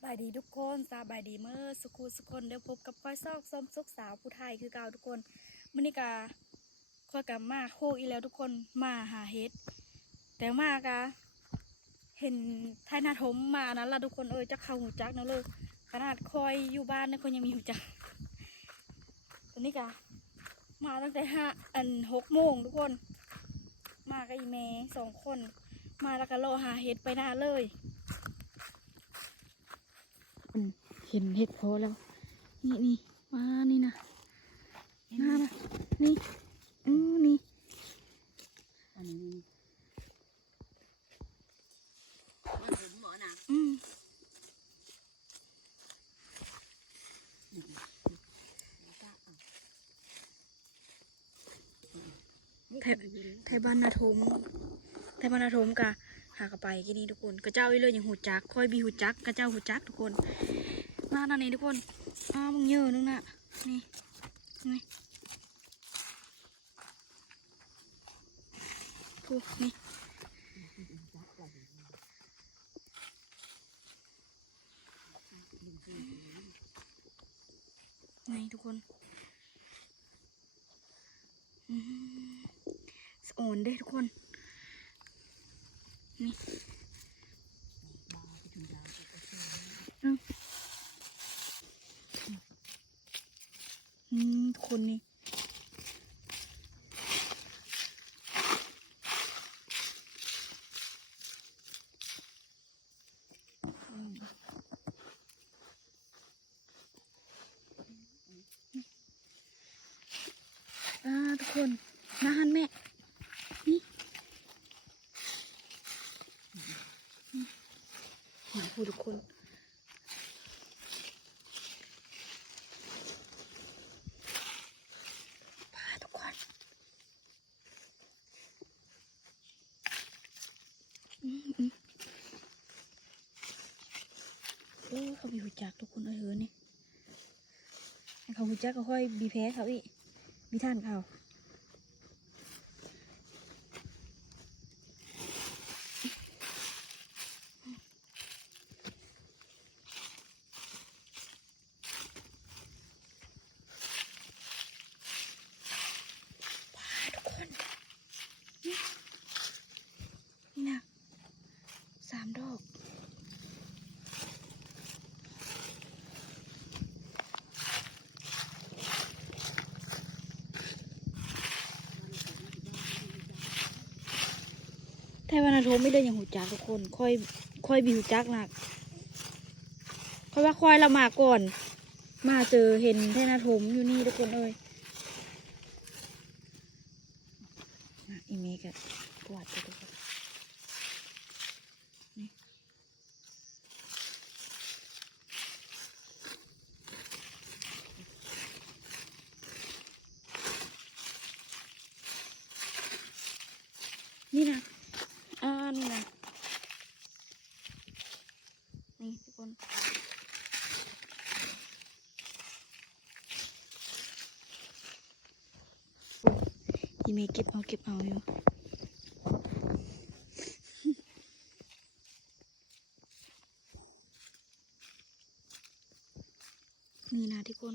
บายดีทุกคนสบายดีเมื่อสุขุสุคนเดี๋ยวพบกับค่อยซอกส้มสุกสาวผู้ไทยคือเก่าทุกคนมื้อนี้กาค่อยกับมาโคกอีแล้วทุกคนมาหาเฮ็ดแต่มากะเห็นไทยนาทมมานั้นละทุกคนเอ้ยจะเข้าหูจักนะเลยขนาดคอยอยู่บ้านนี่คนยังมีหูจักตอนนี้กะมาตั้งแต่ห้าอันหกโมงทุกคน มากับอีเมสองคน มาแล้วก็รอหาเฮ็ดไปหน้าเลย อืมเห็นเห็ดพอแล้ว นี่นี่มานี่นะมานะนี่อือนี่อันนี้มันผมหมอนะอืมไทยไทยบ้านนาทมไทยบ้านนาทมกะหากระไปกินนี่ทุกคนกระเจ้าอีเลยอย่างหูจักคอยบีหูจักกระเจ้าหูจักทุกคน มาตอนนี้ทุกคนอ้ามึงเยอะนึงน่ะนี่นี่พูนี่นี่ทุกคนอืมสะโอนเด้ทุกคน นี่เอ้าอืมทุกคนนี่ อ่าทุก คนนะฮันแม่นี่หาผู้ทุกคนพาทุกคนอืมอืมเขามีหัวจักทุกคนเอ้ยเฮ้ยนี่ให้เขาหัวจักก็ค่อยบีแพ้เขาอีกมีท่านเขาว้าทุกคน นี่นี่นะสามดอก ไทวันอาทมไม่ได้อย่างหูจักทุกคน ค่อยค่อยบีหูจักหนักเพราะว่าค่อยเรามาก่อน มาเจอเห็นไทยนาโทมอยู่นี่ทุกคนเอ้ยอีเมกอะกวาดไปทุกคนนี่นี่นะ อ่า นี่นะ นี่ทุกคน อีเมย์เก็บเอาเก็บเอาอยู่นี่นะทุกคน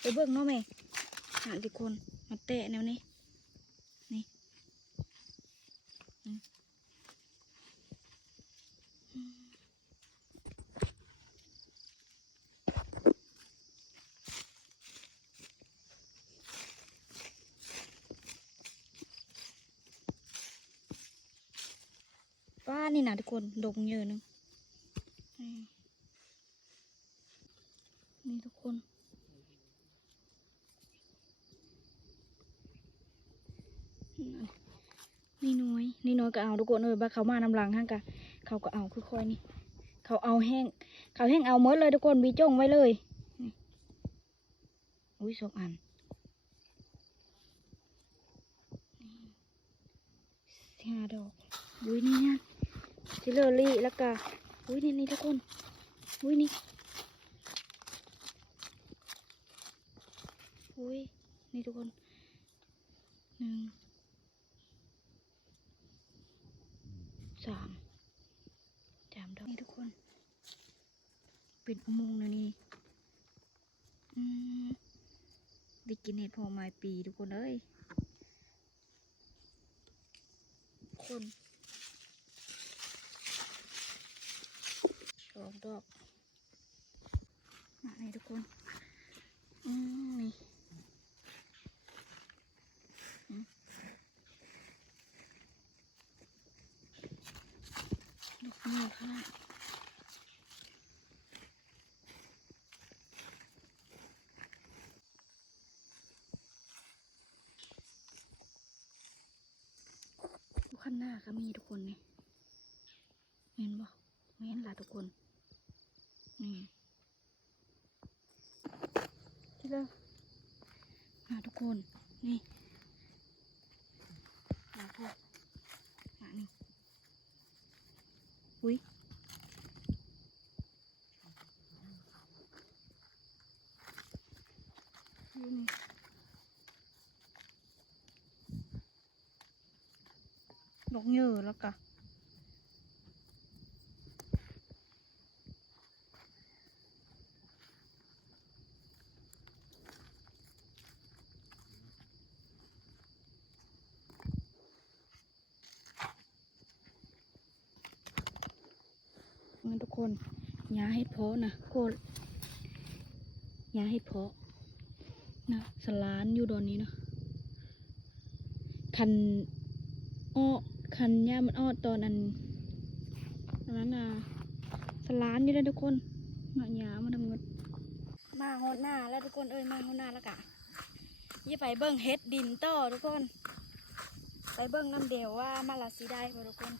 ไปเบิ่งเนาะแม่หาทุกคนมาแตะแนวนี้อืมอืมป้านี่นะทุก คนดงเยอะนึงนี่ทุกคนนี่น้อยนี่น้อยก็เอาทุกคนเออบ้าเขามานำลังห้างกะเขาก็เอาคือค่อยนี่เขาเอาแห้ง เขาแห้งเอาหมดเลยทุกคนมีจ้งไว้เลยอุ้ยสองอันห้าดอกอุ้ยนี่ฮะ ซิเลอรี่แล้วก็อุ้ยนี่นี่ทุกคนอุ้ยนี่อุ้ยนี่ทุกคนหนึ่งสามสามดอกนี่ทุกคนเป็นอุโมงค์นะนี่อืมได้กินเห็ดพอไม้ปีทุกคนเอ้ยคน องดอกมานี่ทุกคนอืมนี่ดอกนี้ค่ะดูข้างหน้าก็มีทุกคนเห็นบ่ไม่เห็นล่ะทุกคน นี่ ที่เลิกมาทุกคน นี่มาพวกมานี่ อุ้ยนี่นี่ดอกเยอะแล้วกะ งั้นทุกคนยาเห็ดเพาะนะโคตรยาเห็ดเพาะนะสลานอยู่ตอนนี้นะคันอ้อคันย่ามันอ้อตอนนั้นอันนั้นน่ะสลานอยู่แล้วทุกคนมายามาทำเงินมาหดหน้าแล้วทุกคนเอ้ยมาหดหน้าแล้วกะยี่ไปเบิ้งเฮ็ดดินต่อทุกคน ไปเบิ้งน้ำเดียวว่ามาลาสีได้บ่ทุกคน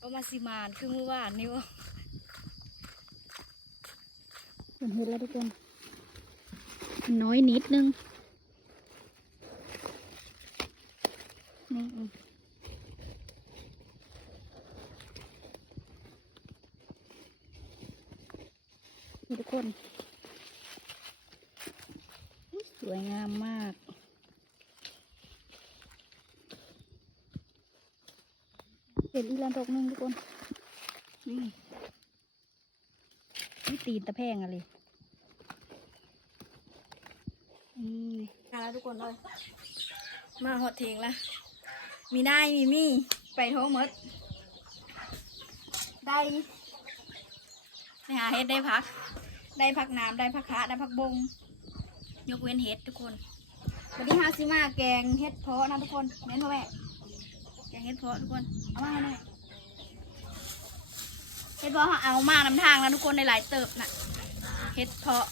เอามาสิมานคือเมื่อวานนี่วะเห็นเห็นแล้วทุกคนน้อยนิดนึงนี่อืมนี่ทุกคน สวยงามมาก เห็นอีกแล้วดอกหนึงทุกคน นี่นี่ตีนตะแพงอะไรนี่มาแล้วทุกคนเลย มาหอดเถงละ มีได้มีมีไปท้องหมด ได้ไปหาเห็ดได้พัก ได้พักน้ำได้พักขาได้พักบง ยกเว้นเห็ดทุกคน วันนี้ฮาซิมาแกงเห็ดเพาะนะทุกคน เน้นพ่อแม่แกง เห็ดเพาะทุกคน เอามาให้หน่อยเห็ดเพาะเอามานำทางนะทุกคนในหลายเติบนะเห็ดเพาะ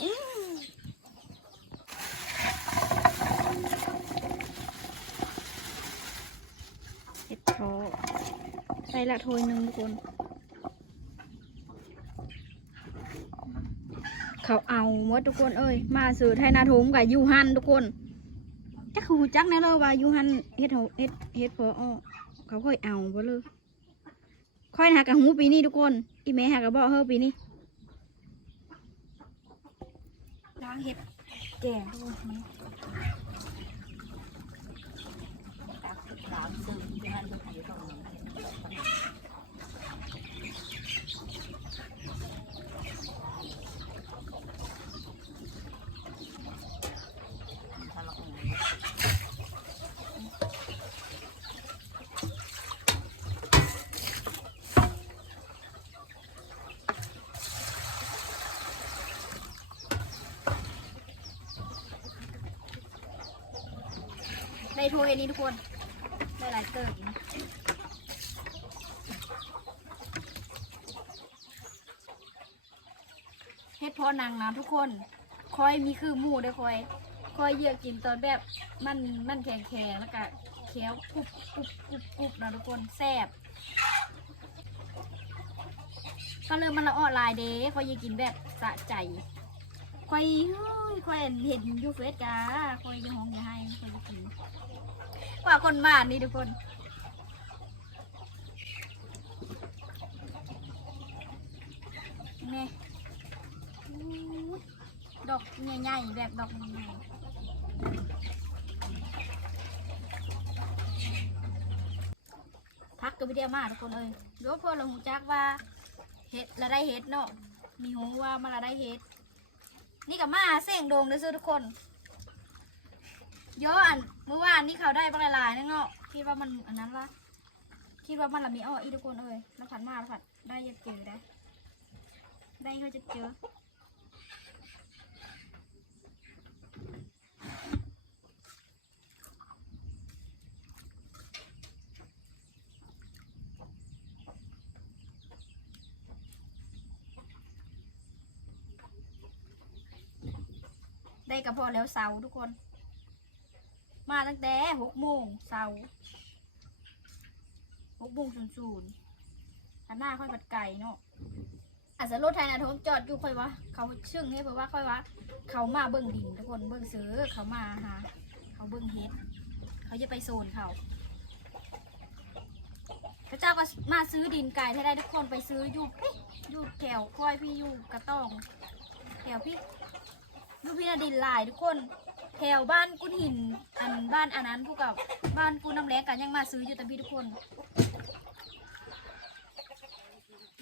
อื้อเห็ดเพาะใส่ละถ้วยหนึ่งทุกคน เขาเอาหมดทุกคนเอ้ย มาสื่อไทยนาทมกับยูฮันทุกคน จักเขาหูจักแน่เลยว่ายูฮันเฮ็ดเขาเฮ็ดเฮ็ดพออ้อเขาค่อยเอาบ่เลยค่อยหากับหูปีนี้ทุกคนอีแม่หากับบ่เฮอปีนี้ล้างเฮ็ดแก่งทุกคนนี่ สามซึ่งที่นั่นก็คือตรงนั้นทะเลาะกัน ได้ถ้วยนี้ทุกคน ได้หลายเตินะเฮ็ดพอนางนะทุกคน คอยมีคือหมูเด้อคอย คอยเยือกกินตอนแบบมันมันแข็งแข็งแล้วก็เคี้ยวกรุบกรุบกรุบกรุบนะทุกคนแซ่บก็เริ่มมันละอ้อลายเด้คอยอยากกินแบบสะใจคอยเฮ้ยคอยเห็นยูเฟสกาคอยอยังห้องอยังให้คอยยากกิน กว่าคนบ้านนี่ทุกคนนี่ดอกใหญ่ๆแบบดอกใหญ่พักกับวิดีโอมาทุกคนเลยรู้พอเราหูจักว่าเห็ดละได้เห็ดเนาะมีหูว่ามาละได้เห็ด นี่กับมาเส่งโดงเลยซื้อทุกคน เยอะอันเมื่อวานนี่เขาได้บางหลายๆนึงเนาะคิดว่ามันอันนั้นวะคิดว่ามันละมีอ้ออีทุกคนเอ้ยแล้วผัดมาแล้วผัดได้จะเจอได้ได้เขาจะเจอได้กับพอแล้วเสาทุกคน มาตั้งแต่หกโมงเสาร์หกโมงศูนย์ศูนย์อันหน้าค่อยปัดไก่เนาะอาจจะรถไทยนะทมจอดอยู่ค่อยว่าเขาชึ่งให้เพราะว่าค่อยว่าเขามาเบิ่งดินทุกคนเบิ่งซื้อเขามาหาเขาเบิ่งเฮ็ดเขาจะไปโซนเขาพระเจ้าก็มาซื้อดินไก่ให้ได้ทุกคนไปซื้ออยู่ปิ๊อยู่แถวค่อยพี่อยู่กระต้องแถวพี่ลูกพี่นาดินลายทุกคน แถวบ้านกุนหิน อันบ้านอันนั้นพวกกับบ้านกุนน้ำแรงกันยังมาซื้ออยู่แต่พี่ทุกคน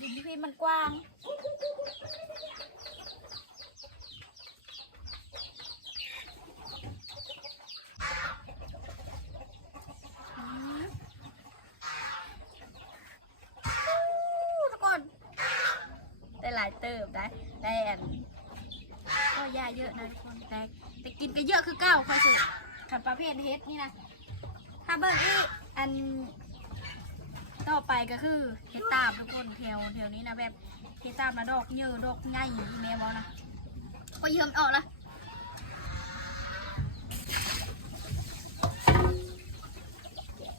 ดินพี่มันกว้างอืมอู้ทุกคนได้หลายเติบได้ได้อันก็ยาเยอะนะทุกคนแต่แต่ กินก็เยอะคือเก้าคอยสุดขับประเภทเฮ็ดนี่นะถ้าเบิร์อีอันต่อไปก็คือเฮ็ดตามทุกคนแถวแถวนี้นะแบบเฮ็ดตามนะดอกเยอะดอกใหญ่ที่แม่บอกนะก็เยิ่มออกละ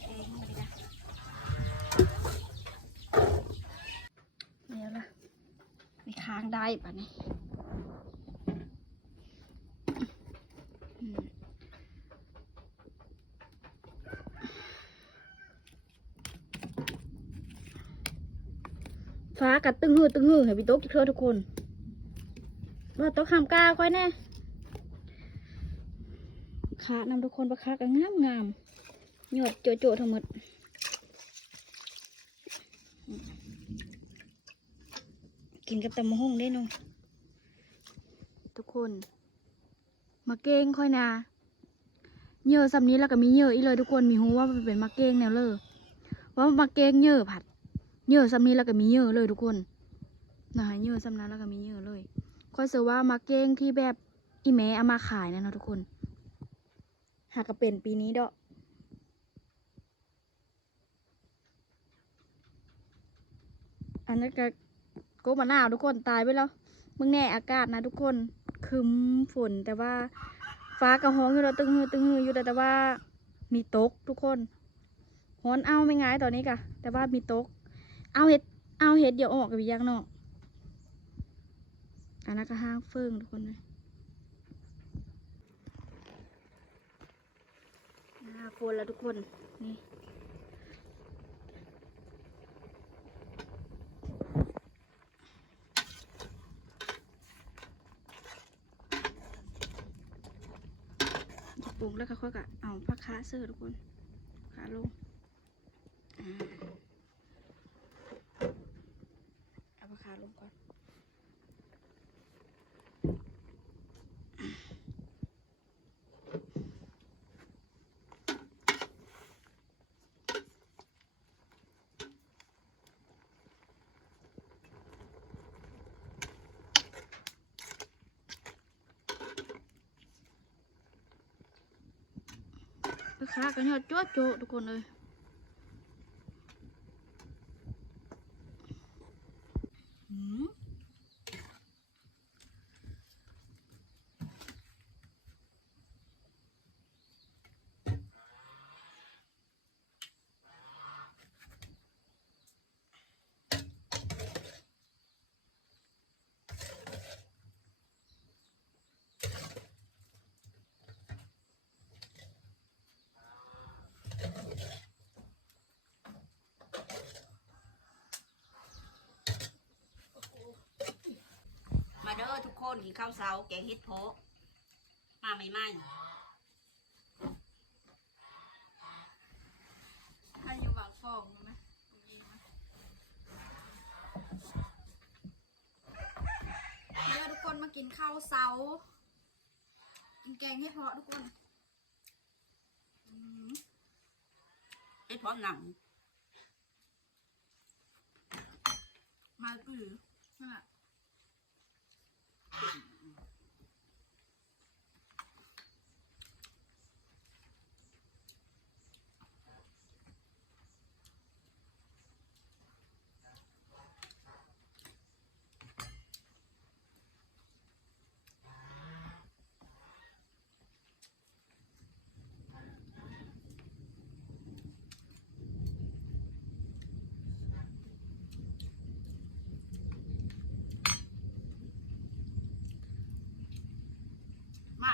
เองมาดีนะเดี๋ยวละมีค้างได้ปะเนี่ยากัดตึงหือตึงหือให้พี่โต๊ะกินเพื่อทุกคนว่าโต๊ะขามกล้าค่อยแน่ขานำทุกคนประคากันงามงามหยดโจโจทั้งหมดกินกับตำมะฮงได้เนอะทุกคน มาเก้งค่อยนาเหยื่อซ้ำนี้แล้วก็มีเหยื่ออีเลยทุกคนมีหูว่าเป็นมาเก้งแนวเลยว่ามาเก้งเหยื่อผัด เยื่อซ้ำนี้แล้วก็มีเยื่อเลยทุกคนนะคะเยื่อซ้ำนั้นแล้วก็มีเยื่อเลยค่อยเสือว่ามาเก้งที่แบบอีแม่เอามาขายนะเนาะทุกคน หากก็เป็นปีนี้ดอกอันนั้นก็โกบมะนาวทุกคนตายไปแล้วมึงแน่อากาศนะทุกคนคึมฝนแต่ว่าฟ้ากระห้องอยู่เราตึงหือตึงหืออยู่แต่แต่ว่ามีตกทุกคนฮ้อนเอาไม่ง่ายตอนนี้กะแต่ว่ามีตก เอาเห็ด เอาเห็ดเดี๋ยวออกกับอีกอย่างเนาะอันนั้นก็ห้างเฟิงทุกคนเลยหน้าฝนแล้วทุกคน นี่ปรุงแล้วก็ค่อยกะเอาผักค้าเสื้อทุกคนขาลงอ่า เอาผักค้าลงก่อ คนกินข้าวเสาแกงเห็ดโพมาไม่ไหมถ้าอยู่บางฟองไหมเดี๋ยวทุกคนมากินข้าวเสากินแกงเห็ดเพาทุกคนเห็ดเพาหนังมาปื้อนั่นแหละ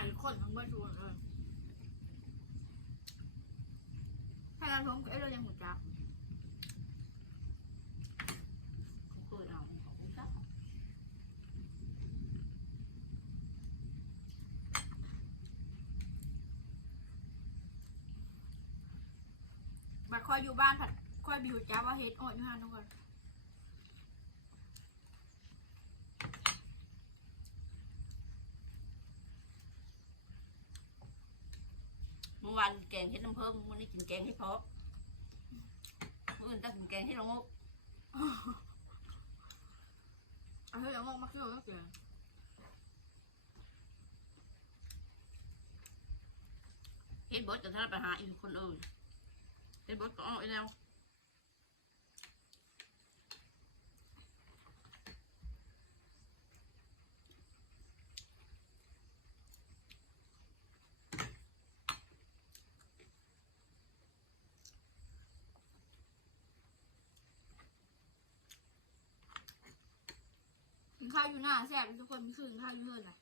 อีกคนทั้งบ้านชวนเลยถ้าเราท้องเอ้ยเรายังหมดจักเคยเอาของกูจ้ะบัดคอยอยู่บ้านผัดคอยบิวจ้าว่าเฮ็ดอ่อนอยู่ห้าทุกคน เมื่อ วานแกงเห็ดน้ำเพิ่มวันนี้กินแกงให้เพาะเมื่ออื่นต้องกินแกงให้ละงกเอาเฮ้ยเอางอกมาเกี่ยวแล้วเกินเฮ็ดบดจะทำไปหาอีกคนอื่นเฮ็ดบดก็เอาไอ้แล้ว ข้าวอยู่หน้าแซ่บทุกคนมีคือกินข้าวอยู่เฮือนน่ะ